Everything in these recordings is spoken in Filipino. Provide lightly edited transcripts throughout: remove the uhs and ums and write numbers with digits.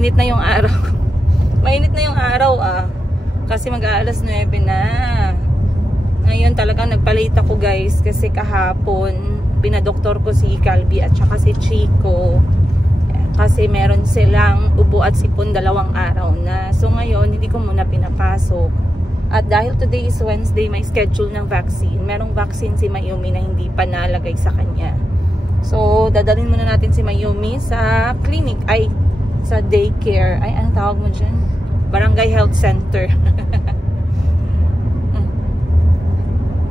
Mainit na yung araw. Mainit na yung araw kasi mag-aalas 9 na. Ngayon talagang nagpa-late ako guys kasi kahapon binadoktor ko si Calvi at saka si Chico kasi meron silang ubo at sipon 2 araw na. So ngayon hindi ko muna pinapasok. At dahil today is Wednesday, may schedule ng vaccine. Merong vaccine si Mayumi na hindi pa nalagay sa kanya. So dadalhin muna natin si Mayumi sa clinic, ay sa daycare. Ay, anong tawag mo dyan? Barangay Health Center.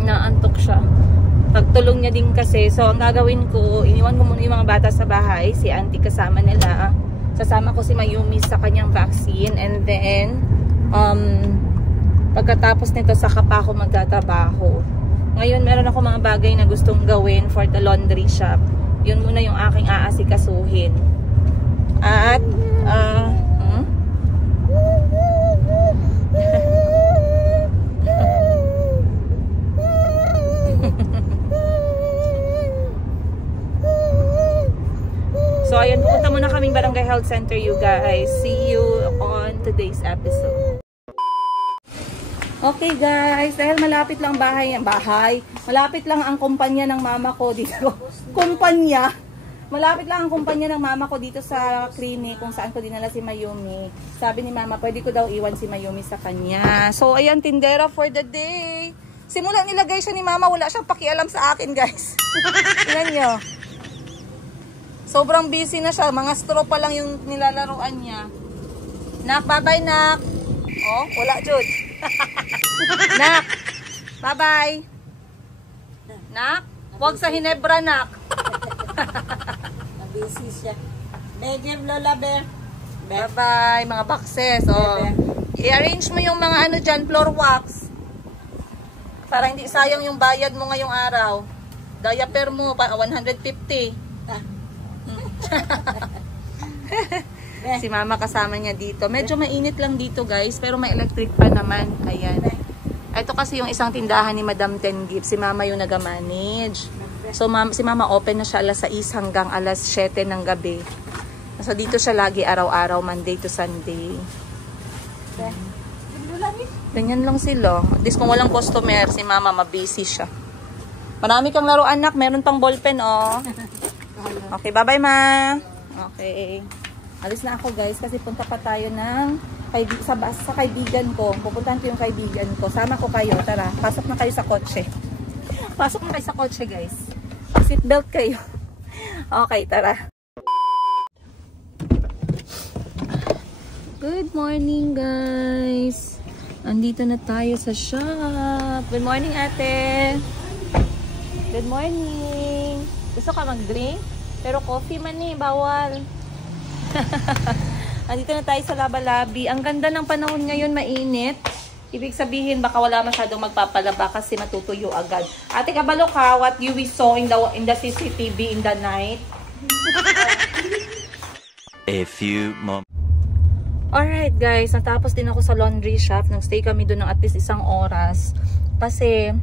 Naantok siya. Tagtulong niya din kasi. So, ang gagawin ko, iniwan ko muna yung mga bata sa bahay. Si auntie kasama nila. Sasama ko si Mayumi sa kanyang vaccine. And then, pagkatapos nito, saka pa ako magtatrabaho. Ngayon, meron ako mga bagay na gustong gawin for the laundry shop. Yun muna yung aking aasikasuhin. At, so, ayan, pupunta muna kaming Barangay Health Center, you guys. See you on today's episode. Okay, guys. Dahil malapit lang malapit lang ang kumpanya ng mama ko dito. Malapit lang ang kumpanya ng mama ko dito sa clinic kung saan ko dinala si Mayumi. Sabi ni mama, pwede ko daw iwan si Mayumi sa kanya. So, ayan, tindera for the day. Simulang nilagay siya ni mama, wala siyang pakialam sa akin, guys. Tingnan nyo. Sobrang busy na siya. Mga straw pa lang yung nilalaroan niya. Nak, bye-bye, Nak. Oh, wala, Jude. Nak, bye-bye. Nak, huwag sa Hinebra, Nak. Busy siya. Medium Lola Bear. Bye-bye, mga boxes. Oh. I-arrange mo yung mga ano dyan, floor wax. Para hindi sayang yung bayad mo ngayong araw. Diaper mo, 150. Si mama kasama niya dito. Medyo mainit lang dito guys, pero may electric pa naman. Ayan. Ito kasi yung isang tindahan ni Madam Ten Gift. Si mama yung nag-manage. So si mama open na siya alas 6 hanggang alas 7 ng gabi. So dito siya lagi araw-araw, Monday to Sunday. Ganyan lang sila. At least kung walang customer, si mama mabusy siya. Marami kang laro anak, meron pang ballpen oh. Okay, bye-bye ma. Okay. Alis na ako guys kasi punta pa tayo ng sa kaibigan ko. Pupuntahan ko yung kaibigan ko. Sama ko kayo. Tara, pasok na kayo sa kotse. Pasok na kayo sa kotse guys. Seatbelt kayo. Okay, tara. Good morning guys. Andito na tayo sa shop. Good morning ate. Good morning. Gusto ka mag-drink? Pero coffee man eh, bawal. Andito na tayo sa Laba-Labi. Ang ganda ng panahon ngayon, mainit. Ibig sabihin, baka wala masyadong magpapalaba kasi matutuyo agad. Ate Kabalo ka, what you saw in the CCTV in the night? A few moments. Alright guys, natapos din ako sa laundry shop. Nag-stay kami doon ng at least 1 oras. Kasi,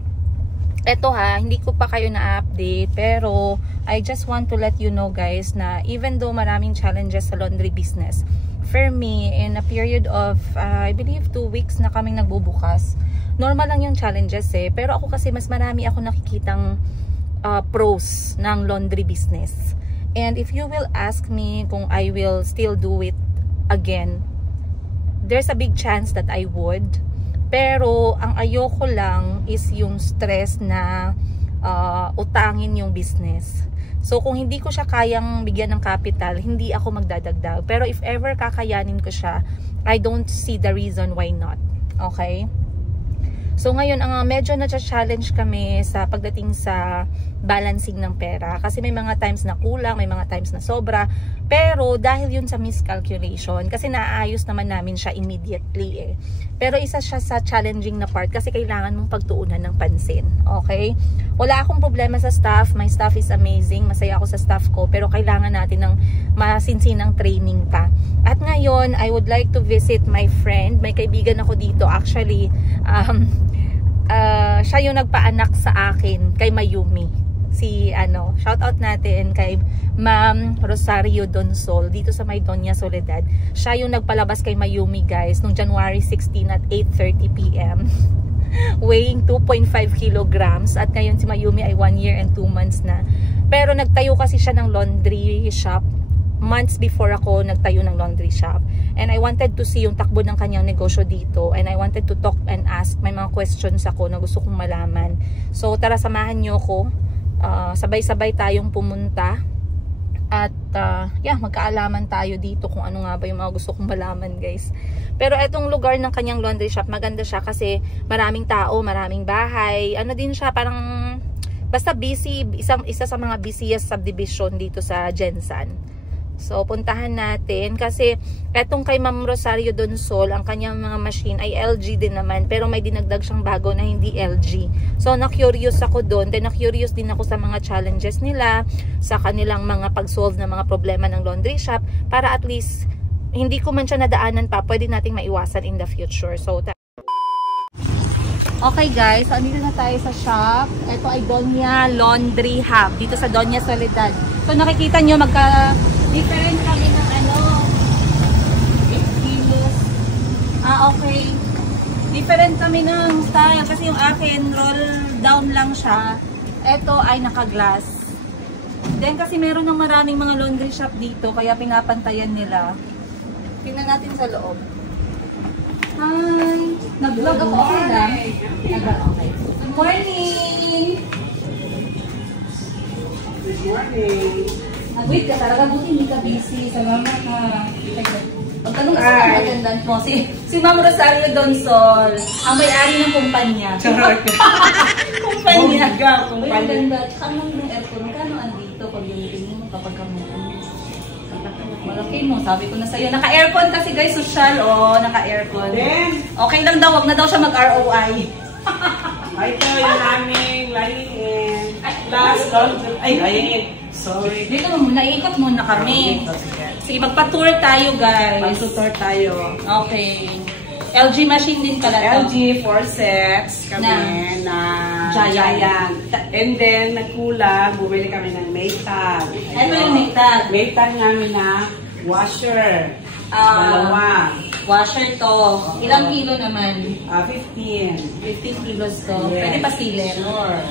eto hindi ko pa kayo na-update. Pero, I just want to let you know guys na even though maraming challenges sa laundry business, for me, in a period of, I believe 2 weeks na kaming nagbubukas, normal lang yung challenges eh. Pero ako kasi mas marami ako nakikitang pros ng laundry business. And if you will ask me kung I will still do it again, there's a big chance that I would. Pero ang ayoko lang is yung stress na utangin yung business. So kung hindi ko siya kayang bigyan ng capital, hindi ako magdadagdag. Pero if ever kakayanin ko siya, I don't see the reason why not. Okay? So ngayon, medyo na-challenge kami sa pagdating sa balancing ng pera. Kasi may mga times na kulang, may mga times na sobra. Pero dahil yun sa miscalculation, kasi naaayos naman namin siya immediately eh. Pero isa siya sa challenging na part kasi kailangan mong pagtuunan ng pansin. Okay? Wala akong problema sa staff. My staff is amazing. Masaya ako sa staff ko. Pero kailangan natin ng masinsinang training pa. At ngayon, I would like to visit my friend. May kaibigan ako dito. Actually, siya yung nagpaanak sa akin kay Mayumi. shout out natin kay Ma'am Rosario Donsol dito sa may Doña Soledad. Siya yung nagpalabas kay Mayumi guys nung January 16 at 8:30 PM. Weighing 2.5 kilograms at ngayon si Mayumi ay 1 year and 2 months na. Pero nagtayo kasi siya ng laundry shop months before ako nagtayo ng laundry shop. And I wanted to see yung takbo ng kanyang negosyo dito. And I wanted to talk and ask. May mga questions ako na gusto kong malaman. So tara, samahan nyo ko. Sabay-sabay tayong pumunta. At magkaalaman tayo dito kung ano nga ba yung mga gusto kong malaman guys. Pero etong lugar ng kanyang laundry shop, maganda siya kasi maraming tao, maraming bahay. Ano din siya, parang basta busy, isa sa mga busiest subdivision dito sa Jensan. So puntahan natin kasi etong kay Ma'am Rosario Donsol, ang kanyang mga machine ay LG din naman, pero may dinagdag siyang bago na hindi LG. So na-curious ako doon, then na-curious din ako sa mga challenges nila, sa kanilang mga pag-solve ng mga problema ng laundry shop, para at least hindi ko man siya nadaanan pa, pwede nating maiwasan in the future. So okay guys, so andito na tayo sa shop. Ito ay Doña Laundry Hub dito sa Doña Soledad. So nakikita nyo different kami ng 8 kilos. Okay. Different kami ng style kasi yung akin roll down lang siya. Ito ay naka-glass. Then kasi meron ng maraming mga laundry shop dito kaya pinapantayan nila. Tingnan natin sa loob. Hi! Nag-vlog ako. Okay lang? Okay. Good morning! Good morning. Wait ka talaga, buti hindi ka busy. Salamat ha. Pagtanong isa kang magandang mo. Si Ma'am Rosario Donsol, ang may-ari ng kumpanya. Charot. Kumpanya. Kumpanya. Ang ganda. Tsaka yung aircon, magkano andito pag yung tingin mo kapag kamo? Malaki mo, sabi ko na sa'yo. Naka-aircon kasi guys, social. Naka-aircon. Okay lang daw, wag na daw siya mag-ROI. Ito yung aming layin. Last laundry. Layin. Sorry. Dito muna, iikot muna kami. Sige, magpa-tour tayo guys. Magtutor tayo. Okay. LG machine din pala to. LG 4 sets kami na Giant. And then, nagkulang, bumili kami ng Maytag. Ano yung Maytag? Maytag namin na washer. Dalawa. Washer to. Ilang kilo naman? 15. 15 kilos to. Yes. Pwede pa silin. Sure.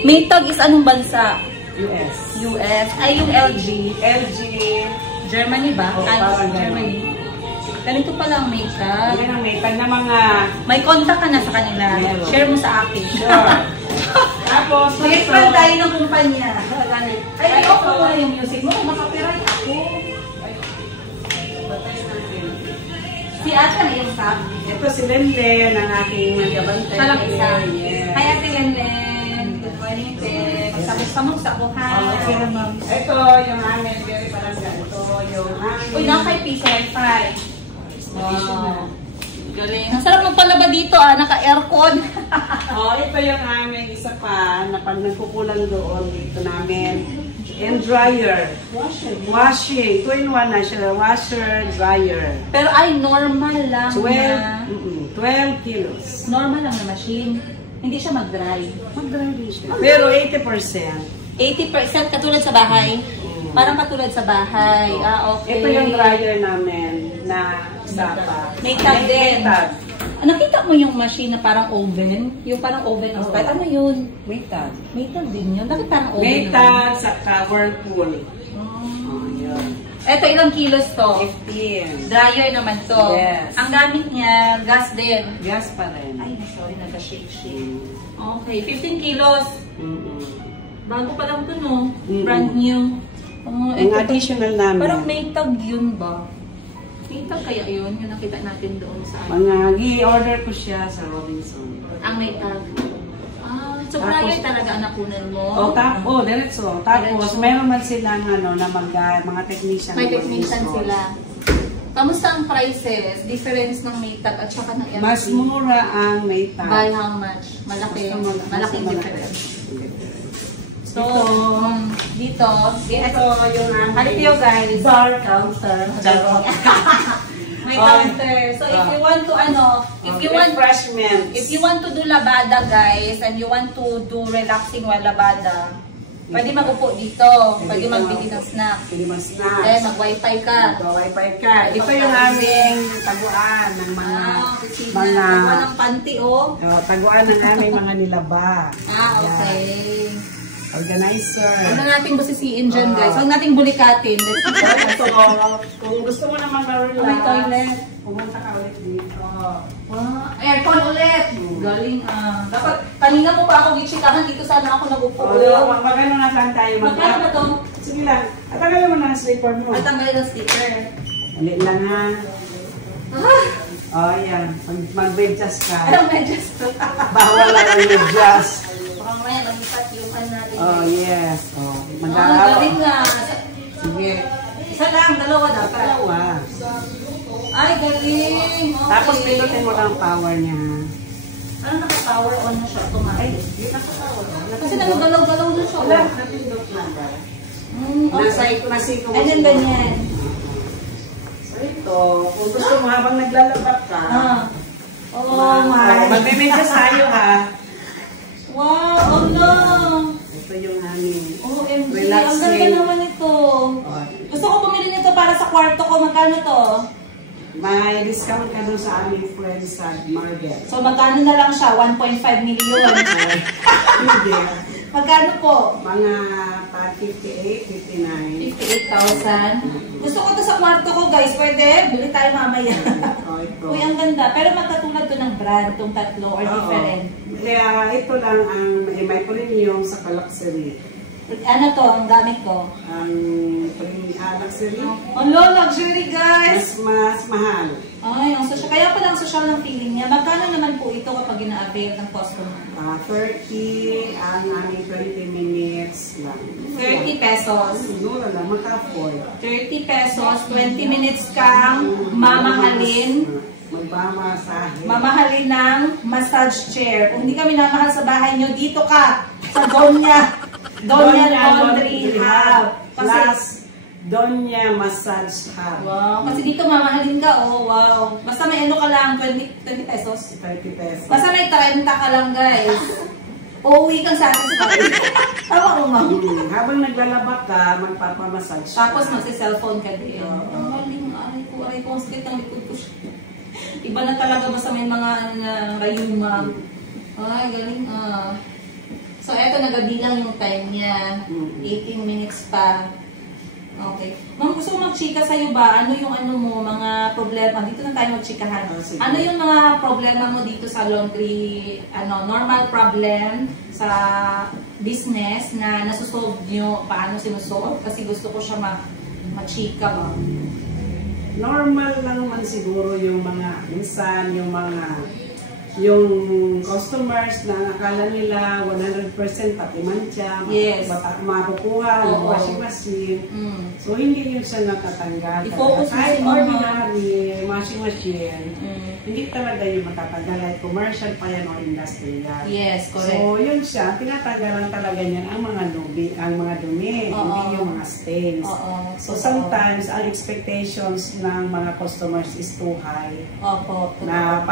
Maytag is anong bansa? US. US. Ay, yung LG. LG. Germany ba? Oh, Germany. Ganito pala ang Maytag. Yan ang Maytag na mga... May contact ka na sa kanila. Meron. Share mo sa akin. Sure. Tapos, Mag-friend tayo ng kumpanya. Ay, ayoko Ito. mo yung music mo. Makapiray ako. Si Ate na yung sub. ito si Lenden, ang aking magabantay. Salang isa. Yes. Hi Ate Lenden. Good morning, Te. Magsabos-samos ako, ha? Okay na, ma'am. Ito yung aming very palangga. Ito yung aming... Uy, naka piso wifi. Wow. Galing. Ang sarap magpalaba dito, naka-aircon. Ito yung aming isa pa na pag nagkukulang doon dito namin. And dryer. Washing. 2-in-1 na siya. Washer, dryer. Pero ay, normal lang 12 kilos. Normal lang na machine. Hindi siya mag-dry. Mag-dry din siya. Pero 80%. 80% katulad sa bahay. Parang katulad sa bahay. Okay. Ito yung dryer namin na sapa. Maytag din. Maytag. Nakita mo yung machine na parang oven? Yung parang oven ang style. Ano yun? Maytag. Maytag din yun. Bakit parang oven? Maytag sa Whirlpool. Yun. Eto, ilang kilos to? 15. Dryer naman to. Yes. Ang gamit niya, gas din. Gas pa rin. Ay, sorry, nag-shake. Okay, 15 kilos. Bago pa lang to, no? Brand new. Ang Ito, additional namin. parang Maytag yun ba? Maytag kaya yun? Yung nakita natin doon sa i-order ko siya sa Robinson. ang Maytag. So prior talaga ang nakunan mo? Diretso. Tapos, meron man silang na mga technician. May technician sila. Kamusta ang prices? Difference ng Maytag at saka ng LG? Mas mura ang Maytag. By how much? Malaking difference. So, dito yung halip kayo guys. bar counter. May counter. So if you want to if you want to do labada guys, and you want to do relaxing while labada, pwede mag-upo dito. Pwede magbili ng snack. Pwede mag snack. Then mag-wifi ka. Mag-wifi ka. Ito yung aming taguan ng mga taguan ng panty taguan ng aming mga nilaba. Okay. Organizer. Huwag na natin busisiin dyan, guys. Huwag natin bulikatin. Kung gusto mo naman mag-relax, may toilet. pumunta ka ulit dito. Wow. Aircon ulit. Galing. Dapat, kanina mo pa ako gitsikahan. Dito sana ako nag-upo. Magano na lang tayo. Magkano na to? Sige lang. At tanggalin mo na ang slipper mo. At tanggalin ang slipper. Ulit lang ha. Yan. Mag-adjust ka. Anong medyas to? Bawal lang ang adjust. Baka mamaya manipat yung natin. Yes. Galing nga. Sige. Isa lang, dalawa dapat. Dalawa. Ay, galing. Okay. Tapos pindutin mo lang power niya. Ano naka-power on na siya? Automatic. Yung naka-power on. Kasi nagagalaw-galaw na siya. Wala, napindot lang ba? Nasiko mo. Ganyan, ganyan. So ito, kung gusto mo habang naglalabak ka, magme-medyas tayo ha. Wow, no! Ito yung aming OMG, relaxing. Ang ganda naman ito. Gusto ko bumili nito para sa kwarto ko. Magkano to? May discount ka doon sa aming friends sa Marget. So, magkano na lang siya? 1.5 million. Hindi. Magkano po? Mga 58, 59. 58,000. Gusto ko to sa kwarto ko, guys. Pwede? Bili tayo mamaya. Ito. Uy, ang ganda. Pero magkatulad to ng brand, itong tatlo, or different. Kaya ito lang ang may premium sa luxury. Ano to, ang gamit ko? Ang luxury. Hello, luxury, guys! Mas mahal. Ay, ang social. Kaya pala ang social ng feeling niya. Magkano naman po ito kapag ina-avail ng customer? 30 ang aming 20 minutes lang. 30 pesos. Siguro lang, maka-afford. 30 pesos, 20 minutes kang mamahalin. Magmamasahe. Mamahalin ng massage chair. Kung hindi ka minamahal sa bahay nyo, dito ka sa Donya Laundry Hub. Plus, Donya Massage Hub. Wow. Kasi dito mamahalin ka, wow. Basta may ano ka lang, 20 pesos. 30 pesos. Basta may 30 ka lang, guys. Uuwi kang satisfied. Tama ko, ma'am. Habang naglalaba ka, magpapamassage. Tapos magsi-cellphone ka din. Ang galing, aray ko, ang sakit ng likod ko siya. Iba na talaga basta may mga rayuma. Ay, galing. So, eto, nagabilang yung time niya. 18 minutes pa. Okay. Ma'am, gusto ko mag-chika sa'yo ba? Ano yung mga problema? Dito na tayo mag-chikahan. Ano yung mga problema mo dito sa laundry, normal problem sa business na nasusolve nyo? Paano sinusolve? Kasi gusto ko siya mag-chika ba? Normal lang man siguro yung mga minsan, yung customers na akala nila 100% pati mancha, makukuha ng washing machine. So, hindi yun siya natatanggal. Kahit ordinary washing machine, hindi talaga yung matatanggal. Kahit commercial pa yan o industrial. Yes, correct. So, yun siya, tinatanggalan talaga niyan ang mga dumi, hindi yung mga stains. So, sometimes, ang expectations ng mga customers is too high. Na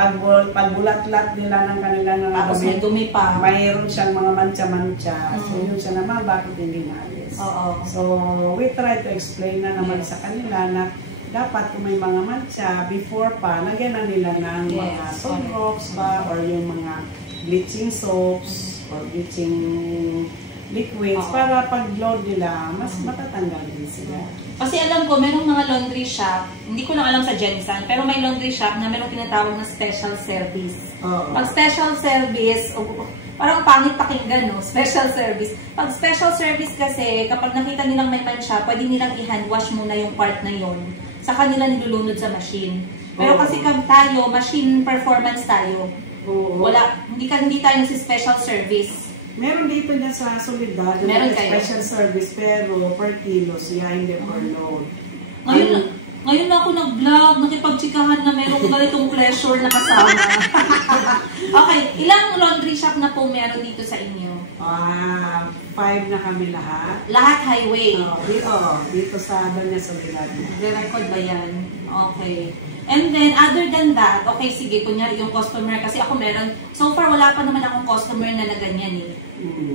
pagbulat-lat nila ng kanila ng tapos may dumi pa. Mayroon siyang mga mancha-mancha. So, yun siya naman, bakit hindi naalis? So, we try to explain na naman sa kanila na dapat kung may mga mancha, before pa, lagyan na nila ng mga soap drops ba, or yung mga bleaching soaps, or bleaching liquids, para pag-load nila, mas matatanggal din sila. Kasi alam ko, merong mga laundry shop, hindi ko lang alam sa Jensen, pero may laundry shop na merong tinatawag na special service. Pag special service, parang pangit pakinggan, no? Special service. Pag special service kasi, kapag nakita nilang may mancha, pwede nilang i-hand wash muna yung part na yon. Sa kanila nilulunod sa machine. Pero kasi tayo, machine performance tayo. Wala, hindi tayo nagsi-special service. Meron dito niya sa Solidad, meron special service, pero per kilo siya, hindi per load. Ngayon ako nag-vlog, nakipagtsikahan na meron ganitong pleasure na kasama. Okay, ilang laundry shop na po meron dito sa inyo? 5 na kami lahat. Lahat highway? Dito sa Donya Solidad. I-record ba yan? Okay. And then, other than that, okay, sige, kunyari yung customer, kasi ako meron, so far, wala pa naman akong customer na ganyan eh.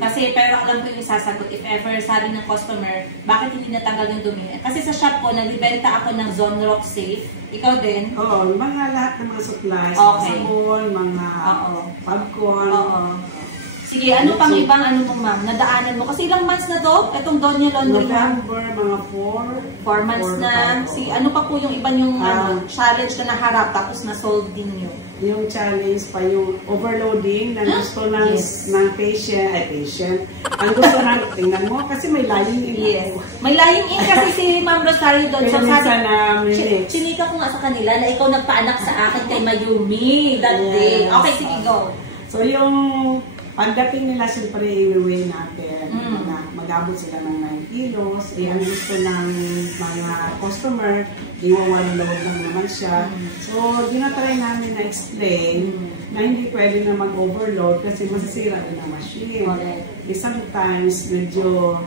Kasi, pero alam ko yung isasagot, if ever sabi ng customer, bakit hindi natanggal yung dumi? Kasi sa shop ko, nagbibenta ako ng Zonrock Safe. Ikaw din? Oo, mga lahat ng mga supplies, okay. sabon, mga popcorn. Oo. Sige, ano pang ibang ano pong ma'am, nadaanan mo? Kasi ilang months na to, itong Donya Laundry ma'am? November, mga 4 months na. Ano pa po yung iba yung challenge na naharap tapos na-solve din nyo? Yung challenge pa, yung overloading na gusto ng, ng patient. Ang gusto ng, tingnan mo, kasi may lying in. Yes. May lying in kasi si Ma'am Rosario doon. So, chinika ko nga sa kanila na ikaw nagpaanak sa akin kay Mayumi that day. Okay, sige, go. So, yung pagdating nila, siyempre, i-weigh natin. Mag-abot sila ng 9 kilos. Ang gusto ng mga customer, iwawalan lang naman siya. So, dinatry namin na explain na hindi pwede na mag-overload kasi masisira din ang machine. Sometimes, medyo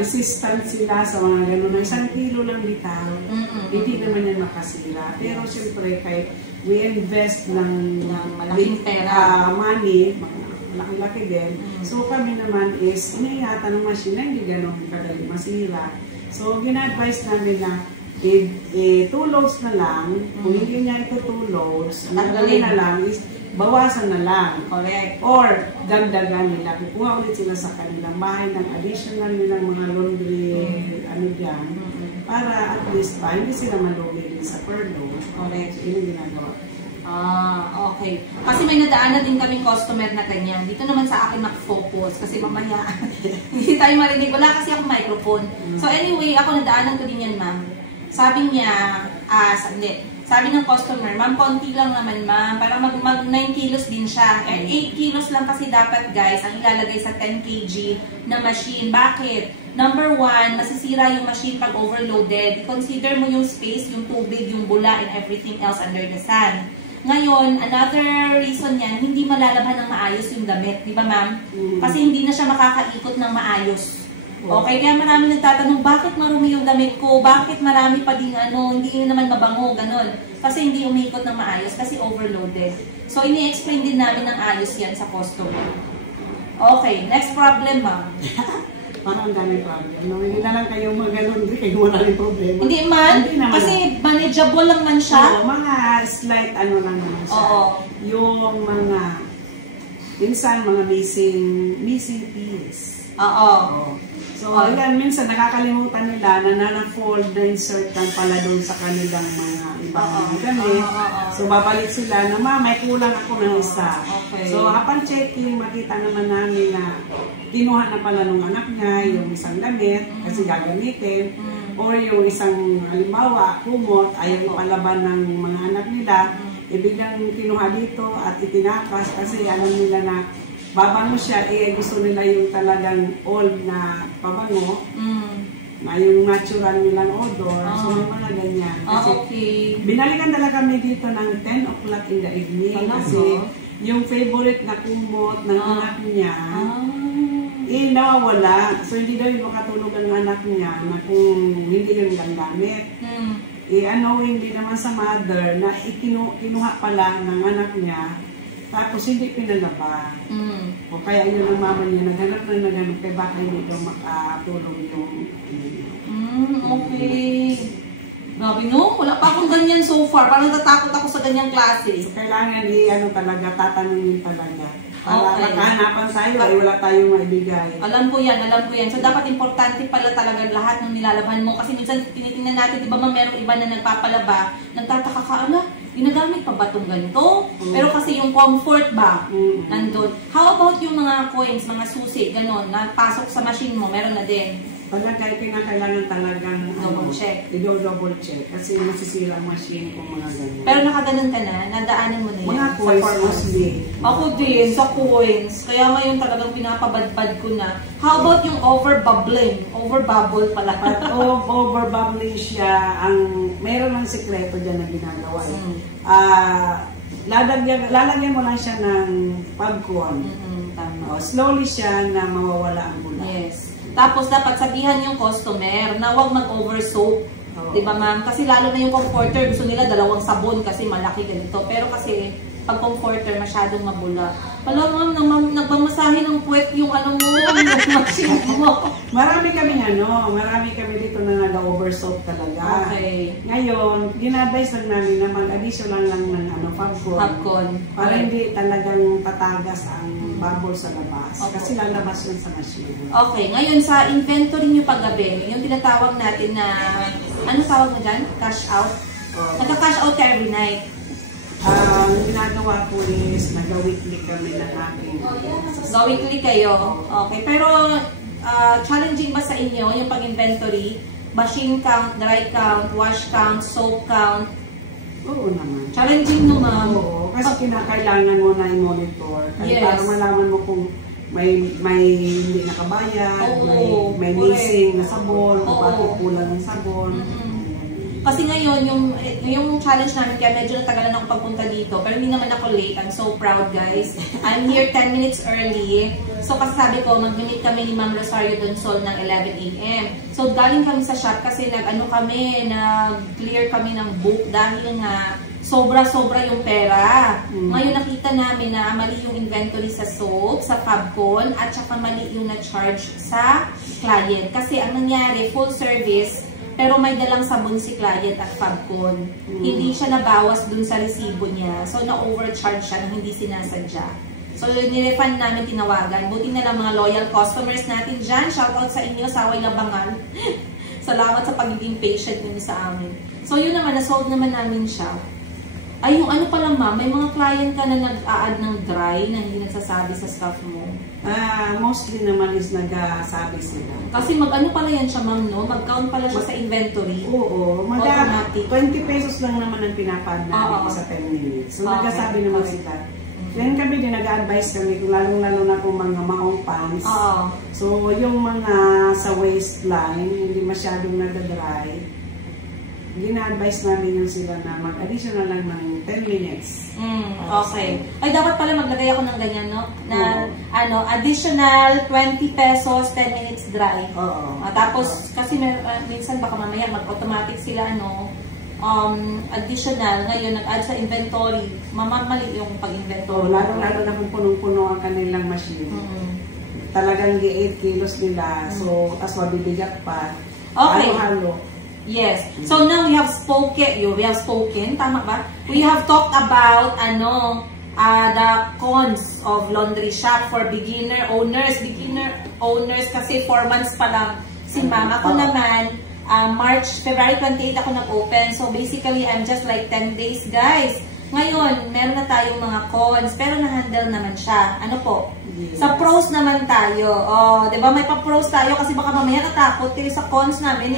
resistant sila sa mga gano'n. 1 kilo lang bitaw. Hindi naman yan makasira. Pero, siyempre, kahit we invest ng malaking pera, money, laki-laki din. So kami naman is inihata ng machine na hindi ganun kadali masira. So gina-advise namin na 2 loads na lang. Kung hindi niya ito 2 loads, ang gawin na lang is bawasan na lang. Correct. Or dagdagan nila. Kukuha ulit sila sa kanilang bahay ng additional nilang mga laundry ano dyan. Para at least hindi sila malugi din sa per load. Correct. So yun yung ginagawa. Okay. Kasi may nadaanan din kaming customer na ganyan. Dito naman sa akin nak-focus kasi mamaya hindi tayo marinig. Wala kasi akong microphone. So anyway, ako nadaanan ko din yan, ma'am. Sabi niya, sabi ng customer, ma'am, konti lang naman, ma'am. Para mag 9 kilos din siya. 8 kilos lang kasi dapat, guys, ang ilalagay sa 10 kg na machine. Bakit? Number 1, masisira yung machine pag overloaded. Consider mo yung space, yung tubig, yung bula, and everything else under the sun. Ngayon, another reason yan, hindi malalabhan ng maayos yung damit. Di ba, ma'am? Kasi hindi na siya makakaikot ng maayos. Okay, kaya marami nagtatanong, bakit marumi yung damit ko? Bakit marami pa din hindi naman mabango, ganun. Kasi hindi umiikot ng maayos, kasi overloaded. So, ini-explain din namin ng ayos yan sa customer. Okay, next problem, ma'am. Parang ang daming problem. No? Hindi na lang kayo mag-ganon, hindi kayo wala rin problema. Hindi man, kasi manageable lang man siya. Mga slight lang naman siya. Yung mga, minsan mga missing piece. So, yan, minsan nakakalimutan nila na na-fold na insert lang pala doon sa kanilang mga ibang gamit. So, babalik sila na, ma, may kulang ako ng isa. So, upon checking, makita naman namin na kinuha na pala ng anak niya yung isang gamit kasi gagamitin. Or yung isang, halimbawa, kumot, ayaw ipalaban ng mga anak nila, biglang kinuha dito at itinakas kasi alam nila na babango siya, gusto nila yung talagang old na pabango, na yung natural nilang odor, so may mga ganyan. Kasi binalikan talaga kami dito ng 10 o'clock in the evening kasi yung favorite na kumot ng anak niya, nawawala. So hindi daw yung makatulog ang anak niya na kung hindi yung gamit. Hindi naman sa mother na kinuha pala ng anak niya, tapos hindi pinalaba. O kaya yun ang mama niya, naghanap kaya baka hindi daw makatulong yung... Okay. Grabe no, wala pa akong ganyan so far. Parang natatakot ako sa ganyang klase. So kailangan talaga, tatanungin talaga. Para makahanapan tayo, wala tayong maibigay. Alam ko yan, alam ko yan. So dapat importante pala talaga lahat ng nilalabhan mo. Kasi minsan tinitingnan natin, di ba merong iba na nagpapalaba, nagtataka ka, ginagamit pa ba itong ganito? Pero kasi yung comfort ba, nandun. How about yung mga coins, mga susi, gano'n, na pasok sa machine mo, meron na din? Kaya pinakailangan talagang double check. I-double check kasi masisira ang machine kung mga gano'n. Pero nakaganon ka na, nadaanan mo na yan. Mga coins mostly. Ako din, sa coins. Kaya ngayon talagang pinapabadbad ko na. How about yung overbubbling? Overbubble pala. Overbubbling siya. Mayroon ng sikreto dyan na ginagawa. Lalagyan mo lang siya ng popcorn. Slowly siya na mawawala ang bula. Yes. Tapos dapat sabihan yung customer na huwag mag-over-soap. Oh. Diba ma'am? Kasi lalo na yung comforter, gusto nila 2 sabon kasi malaki ganito. Pero kasi pag comforter masyadong mabula. Alam ma'am, nagmamasahe ng puwet yung ano mo, yung machine mo. Marami kami dito na nag-over soap talaga. Okay. Ngayon, ginadvice lang namin na mag-addition lang ng Fabcon. Para hindi talagang tatagas ang bubble sa labas. Okay. Kasi lalabas yun sa machine. Okay, ngayon sa inventory nyo paggabi, yung tinatawag natin na, ano tawag mo dyan? Cash out? Nagka-cash out ka every night? Ang ginagawa po is nag-weekly kami ng aking. Weekly kayo? Okay, pero challenging ba sa inyo yung pag-inventory? Machine count, dry count, wash count, soap count? Oo naman. Challenging no ma'am? Oo, kasi kinakailangan mo na i-monitor. Yes. Para malaman mo kung may hindi nakabayad, may missing na sabon, o bakit kulang ng sabon. Kasi ngayon, yung challenge namin, kaya medyo natagalan ako pagpunta dito, pero hindi naman ako late. I'm so proud, guys. I'm here 10 minutes early. So, kasi sabi ko, mag-meet kami ni Ma'am Rosario Donsol ng 11 AM. So, galing kami sa shop kasi nag-clear kami ng book dahil nga sobra-sobra yung pera. Ngayon, nakita namin na mali yung inventory sa soap, sa Fabcon, at saka mali yung na-charge sa client. Kasi ang nangyari, full service, pero may dalang sabon si client at Fabcon. Hindi siya nabawas dun sa resibo niya. So, na-overcharge siya na hindi sinasadya. So, nirefund namin tinawagan. Buti na lang mga loyal customers natin dyan. Shoutout sa inyo, Saway Labangan. Salamat sa pagiging patient niyo sa amin. So, yun naman, na-solve naman namin siya. Ay, yung ano pala ma'am, may mga client ka na nag-a-add ng dry na hindi nagsasabi sa staff mo? Mostly naman is nag-sabi sila. Kasi mag-ano pala yan siya ma'am, no? Mag-count pala siya sa inventory. Oo, automatic. 20 pesos lang naman ang pinapad namin sa 10 minutes. So, nagsasabi naman sila. Then kami din, nag-advise kami, kung lalong-lalo na kung mga maong pants. So, yung mga sa waistline, hindi masyadong nag-dry, gina-advise namin yung sila na mag-additional lang ng 10 minutes. Okay. Ay, dapat pala maglagay ako ng ganyan, no? Na, additional 20 pesos, 10 minutes dry. Tapos, kasi minsan baka mamaya mag-automatic sila, additional. Ngayon, nag-add sa inventory. Mamamali yung pag-inventory. Lalo na kung punong-puno ang kanilang machine. Talagang 8 kilos nila. So, tas mabibigat pa. Okay. Halo-halo. Yes. So now we have spoken, tama ba? We have talked about the cons of laundry shop for beginner owners kasi 4 months pa lang si ma'am. Ako naman February 28 ako nag-open. So basically I'm just like 10 days, guys. Ngayon, meron na tayong mga cons, pero na-handle naman siya. Ano po? Yes. Sa pros naman tayo. Oh, 'di ba? May pa-pros tayo kasi baka mamaya natakot kayo sa cons namin.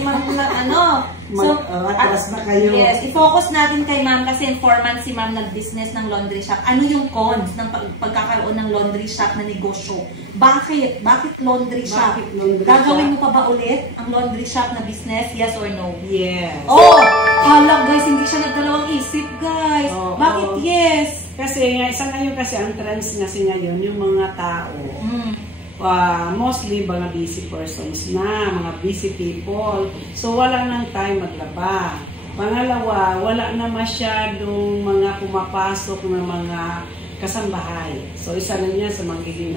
So, atras na kayo. Yes, i-focus natin kay ma'am kasi in 4 months si ma'am nag-business ng laundry shop. Ano yung cons ng pagkakaroon ng laundry shop na negosyo? Bakit? Bakit laundry shop? Gagawin mo pa ba ulit ang laundry shop na business? Yes or no? Yes. Oh! Hala guys, hindi siya nagdalawang isip, guys. Bakit yes? Kasi isa ngayon kasi ang trends kasi ngayon yung mga tao. Mostly mga busy persons na, mga busy people. So wala nang time maglaba. Pangalawa, wala na masyadong mga pumapasok na mga kasambahay. So isa na niya sa nagiging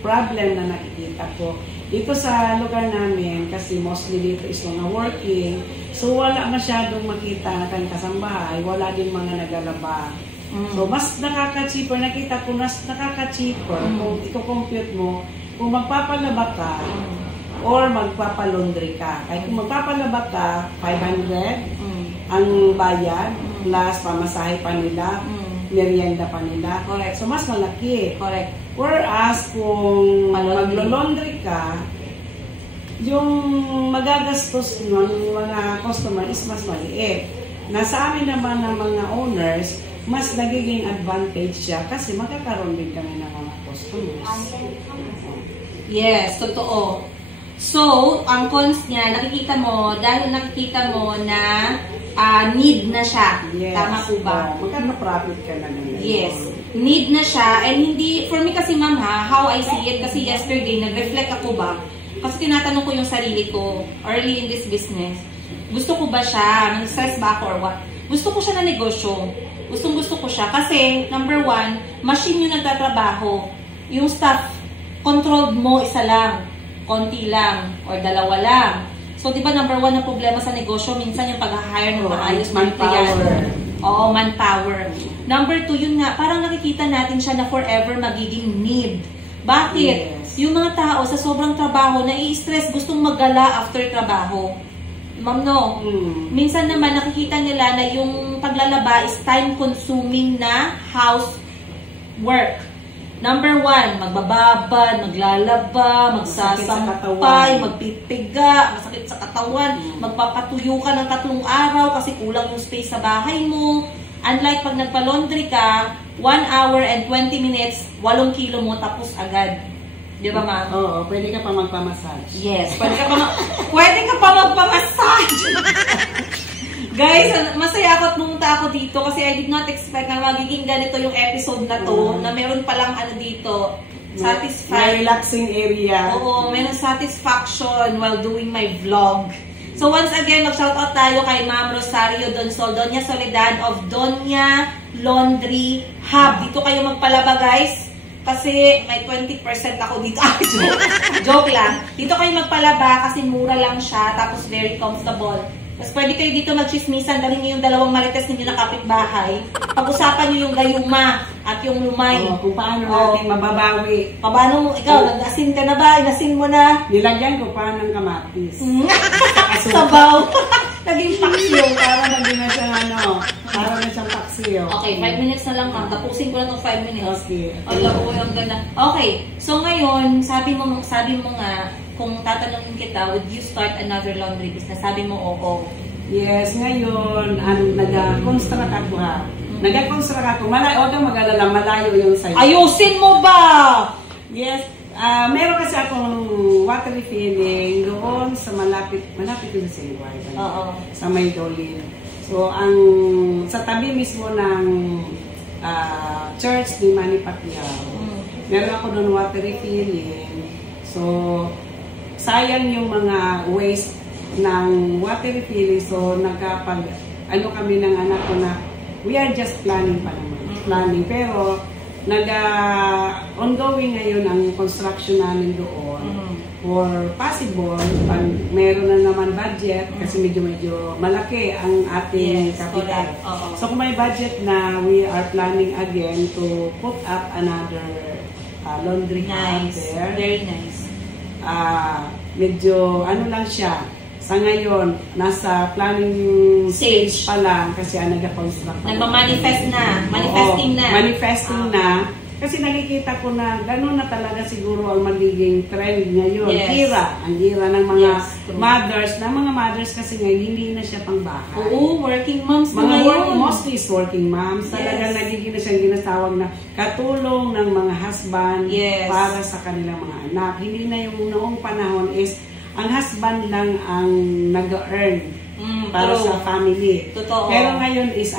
problem na nakikita ko. Dito sa lugar namin, kasi mostly dito is mga working, so wala masyadong makita na kang kasambahay, wala din mga nagalaba. So mas nakaka-cheaper, nakita ko mas nakaka-cheaper kung i-compute mo, kung magpapalaba ka or magpapalaundry ka. Kaya kung magpapalaba ka, 500 ang bayad, plus pamasahe pa nila, merienda pa nila. Correct. So mas malaki. Correct. Whereas kung maglo-laundry ka, yung magagastos ng mga customer is mas maliit. Nasa amin naman ng mga owners, mas nagiging advantage siya kasi magkakaroon din kami ng mga customers. Yes, totoo. So, ang cons niya, nakikita mo, dahil nakikita mo na need na siya. Yes. Tama po ba? Magkano-profit ka na naman. Yes. Need na siya. And hindi, for me kasi ma'am how I see it, kasi yesterday, nag-reflect ako ba? Kasi tinatanong ko yung sarili ko, early in this business, gusto ko ba siya? Nag-stress ba ako or what? Gusto ko siya na negosyo. Gusto ko siya. Kasi, number one, machine yung nagtatrabaho. Yung staff, controlled mo, isa lang. Konti lang. Or dalawa lang. So, di ba number one na problema sa negosyo, minsan yung pag-hire ng maayos manpower. Oo, manpower. Number two, yun nga, parang nakikita natin siya na forever magiging need. Bakit? Yes. Yung mga tao sa sobrang trabaho, nai-stress, gustong maggala after trabaho. Ma'am, no? Minsan naman nakikita nila na yung paglalaba is time-consuming na housework. Number one, magbababad, maglalaba, magsasampay, magpipiga, masakit sa katawan, magpapatuyo ka ng 3 araw kasi kulang yung space sa bahay mo. Unlike pag nagpa-laundry ka, 1 hour and 20 minutes, 8 kilo mo tapos agad. Di ba, ma'am? Oo, pwede ka pa magpamassage. Yes, pwede ka pa magpamassage. Guys, masaya ako at pumunta ako dito kasi I did not expect na magiging ganito yung episode na to, na meron palang ano dito, satisfied. May relaxing area. Oo, meron satisfaction while doing my vlog. So once again, mag-shoutout tayo kay Ma'am Rosario Donsol, Doña Soledad of Doña Laundry Hub. Dito kayo magpalaba, guys. Kasi may 20% ako dito. Joke lang. Dito kayo magpalaba kasi mura lang siya, tapos very comfortable. Tapos pwede kayo dito mag-chismisan, dalhin niyo yung 2 marites ninyo na kapitbahay. Pag-usapan niyo yung gayuma at yung lumay. Kung paano natin mababawi. Paano mo, ikaw, nag-asin ka na ba? Inasin mo na? Nilagyan ko pa ng kamatis. Sabaw. Naging paksiyo. Para naging na siyang para na siyang paksiyo. Okay, 5 minutes na lang, ma'am. Tapusin ko na itong 5 minutes. Okay. Ala, ang ganda. Okay, so ngayon, sabi mo nga, kung tatanungin kita, would you start another laundry business? Sabi mo, oo. Yes, ngayon, nag-construct ako ha. Nag-construct ako. Huwag kang mag-alala, malayo yung sa'yo. Ayusin mo ba? Yes. Meron kasi akong water refilling doon sa malapit yun sa Silway. Sa Maydolin. So, sa tabi mismo ng church ni Manny Pacquiao, meron ako doon water refilling. So, sayang yung mga waste ng water refilling. So, kami ng anak ko na, we are just planning pa naman. Planning. Pero, ongoing ngayon ang construction namin doon. For possible, pag meron na naman budget, kasi medyo malaki ang ating capital. So, kung may budget na, we are planning again to put up another laundry hub there. Very nice. Medyo lang siya. Sa ngayon, nasa planning stage pa lang kasi nag-construct. Nagpa-manifest na. Manifesting na. Kasi nakikita ko na gano'n na talaga siguro ang magiging trend ngayon. Yes. Ang ira ng mga mothers kasi ngayon hindi na siya pang bahay. Oo, working moms na ngayon. Mostly is working moms. Talaga nagiging na siyang ginasawag na katulong ng mga husband para sa kanilang mga anak. Hindi na yung noong panahon is ang husband lang ang nag-earn para sa family. Totoo. Pero ngayon is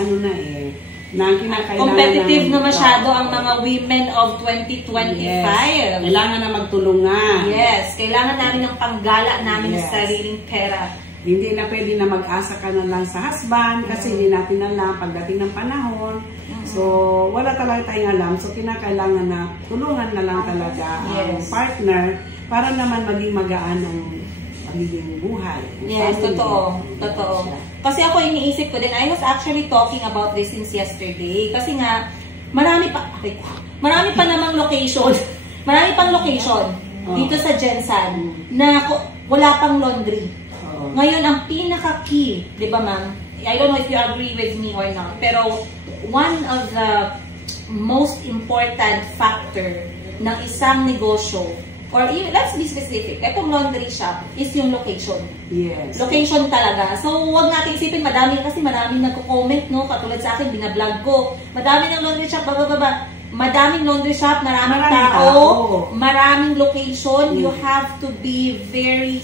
competitive na masyado ang mga women of 2025. Yes. Kailangan na magtulungan. Yes. Kailangan namin ng panggala namin sa sariling pera. Hindi na pwede na mag-asa ka na lang sa husband kasi hindi natin alam pagdating ng panahon. So, wala talaga tayong alam. So, kinakailangan na tulungan na lang talaga ang partner para naman maging magaan ang pagiging buhay. Yes, totoo. Kasi ako iniisip ko din, I was actually talking about this since yesterday. Kasi nga, marami pa namang location. Marami pang location dito sa Jensan na wala pang laundry. Ngayon, ang pinaka-key, di ba ma'am? I don't know if you agree with me or not, pero one of the most important factor ng isang negosyo, or let's be specific, itong laundry shop is yung location. Yes. Location talaga. So, huwag natin isipin, maraming nagko-comment, no? Katulad sa akin, binablog ko. Madami ng laundry shop, madaming laundry shop, maraming tao, maraming location. You have to be very,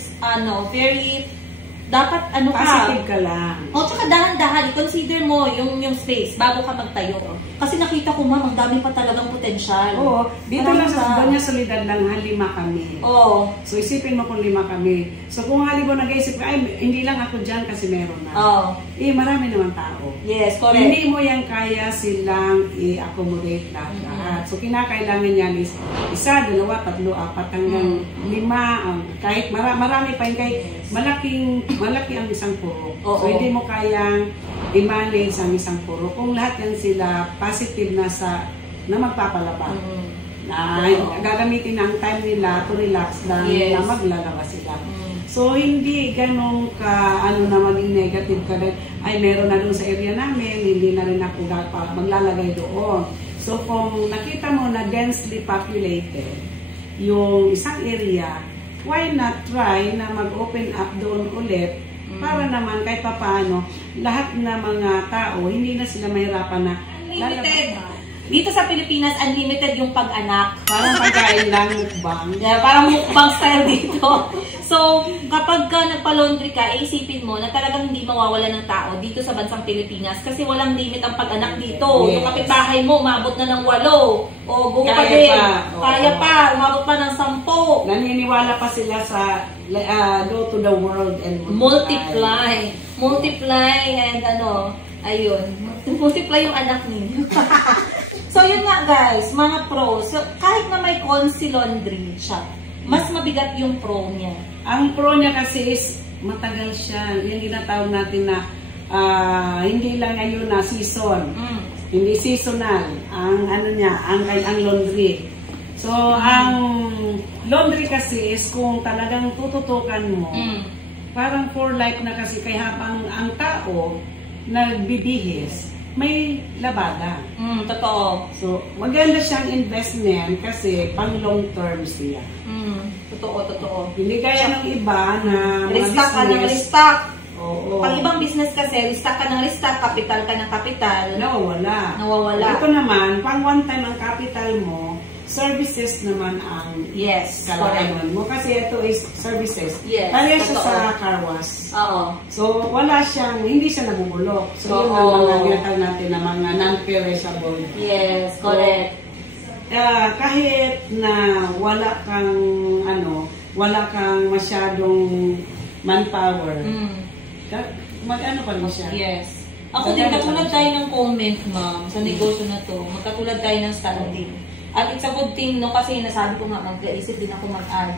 dapat positive ka lang. O, tsaka dahan-dahan, i-consider mo yung space bago ka magtayo. Kasi nakita ko, ma'am, ang dami pa talagang potensyal. Oo. Dito lang sa Doña Soledad lang, 5 kami. Oo. So, isipin mo kung 5 kami. So, kung halimbawa nag-iisip ka, ay, hindi lang ako dyan kasi meron na. Oo. Marami naman tao. Yes, correct. Hindi mo yan kaya silang i-accommodate lahat. So, kinakailangan yan is 1, 2, 3, 4, 5 hanggang 5. Kahit marami pa yun. Kahit malaki ang isang purok. So, hindi mo kayang i-manage ang isang purok. Kung lahat yan sila positive na magpapalabang. Na gagamitin ang time nila to relax na maglalabas sila. So, hindi ganun ka, na maging negative ka rin. Ay, meron na doon sa area namin, hindi na rin ako maglalagay doon. So, kung nakita mo na densely populated yung isang area, why not try na mag-open up doon ulit para naman kahit papaano, lahat na mga tao, hindi na sila mahirapan na lalabas. Dito sa Pilipinas, unlimited yung pag-anak. Parang pagkain lang, mukbang. Yeah, parang mukbang style dito. So, kapag ka nagpa-laundry ka, isipin mo na talagang hindi mawawala ng tao dito sa bansang Pilipinas kasi walang limit ang pag-anak dito. Yes. Yung kapitbahay mo, umabot na ng 8. O, go pa din. Kaya pa, umabot pa ng 10. Naniniwala pa sila sa go to the world and multiply. Multiply and ayun. Multiply yung anak ninyo. So, yun nga guys, mga pros. So, kahit na may Consi Laundry shop, mas mabigat yung pro niya. Ang pro niya kasi is matagal siya. Yung ginatawag natin na hindi lang ngayon na season. Hindi seasonal. Ang ang laundry. So, ang laundry kasi is kung talagang tututukan mo, parang for life na kasi kaya habang ang tao nagbibihis, may labada. Totoo. So, maganda siyang investment kasi pang long term siya. Totoo. Hindi kaya ng iba na restock ka ng restock. Oo. Pag ibang business kasi, restock ka ng restock, capital ka ng capital. Nawawala. Ito naman, pang one time ang capital mo, services naman ang kalaman mo. Kasi ito is services. Kaya siya sa car wash. So, hindi siya nabubulok. So, yun ang mga ginatawag natin na mga non-perishable. Yes, correct. Kahit na wala kang masyadong manpower, mag-ano pa rin siya. Yes. Ako din, katulad tayo ng comment, ma'am, sa negosyo na to. Magkatulad tayo ng standing. At it's a good thing, no? Kasi nasabi ko nga, mag-isip din ako mag-add.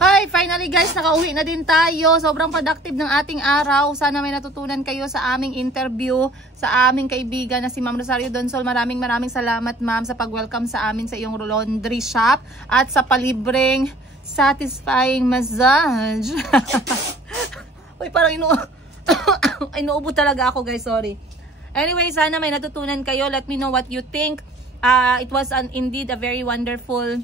Hi! Finally guys, nakauwi na din tayo. Sobrang productive ng ating araw. Sana may natutunan kayo sa aming interview sa aming kaibigan na si Ma'am Rosario Donsol. Maraming salamat, ma'am, sa pag-welcome sa amin sa iyong laundry shop at sa palibreng satisfying massage. Uy, parang inuubo talaga ako guys, sorry. Anyway, sana may natutunan kayo. Let me know what you think. It was indeed a very wonderful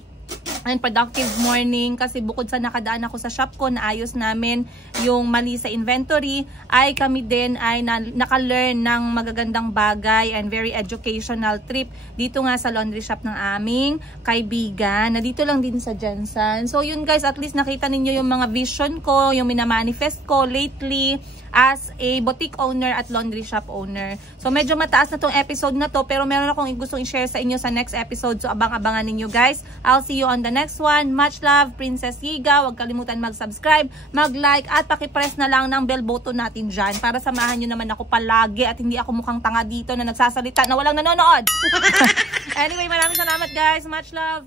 and productive morning kasi bukod sa nakadaan ako sa shop ko, naayos namin yung mali sa inventory, ay kami din ay naka-learn ng magagandang bagay and very educational trip dito nga sa laundry shop ng aming kaibigan na dito lang din sa Jensen. So yun guys, at least nakita ninyo yung mga vision ko, yung minamanifest ko lately as a boutique owner at laundry shop owner. So medyo mataas na tong episode na to, pero meron akong gustong i-share sa inyo sa next episode. So abang-abangan ninyo guys. I'll see you on the next one. Much love, Princess Yiga. Huwag kalimutan mag-subscribe, mag-like, at pakipress na lang ng bell button natin dyan para samahan nyo naman ako palagi at hindi ako mukhang tanga dito na nagsasalita na walang nanonood. Anyway, maraming salamat guys. Much love.